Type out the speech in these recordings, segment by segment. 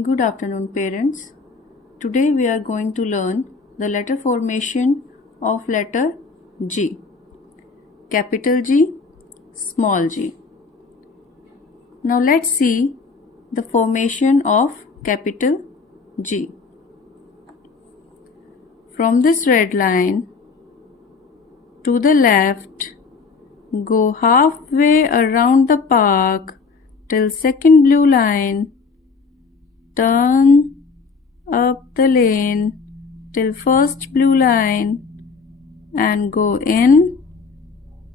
Good afternoon, parents. Today we are going to learn the letter formation of letter G. Capital G, small g. Now let's see the formation of capital G. From this red line to the left, go halfway around the park till second blue line. Turn up the lane till first blue line and go in,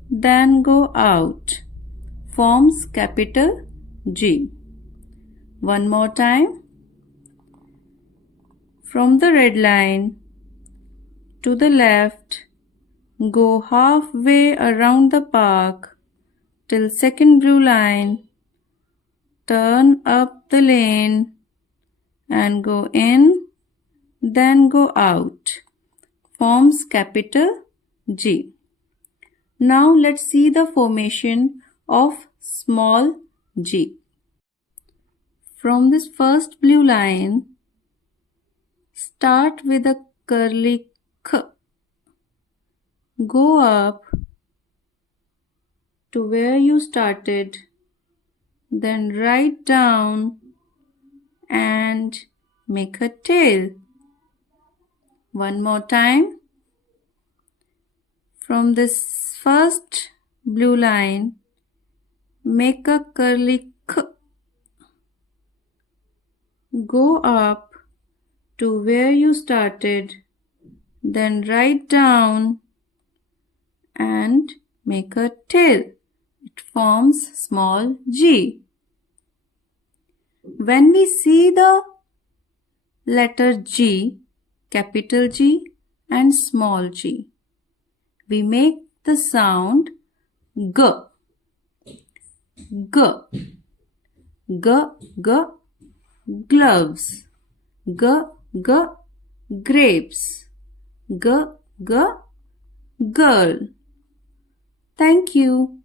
then go out. Forms capital G. One more time. From the red line to the left, go halfway around the park till second blue line. Turn up the lane and go in, then go out. Forms capital G. Now let's see the formation of small g. From this first blue line, start with a curly k. Go up to where you started, then write down and make a tail. One more time. From this first blue line, make a curly k. Go up to where you started, then write down and make a tail. It forms small g. When we see the letter G, capital G and small g, we make the sound G. G. G, G, gloves. G, G, grapes. G, G, girl. Thank you.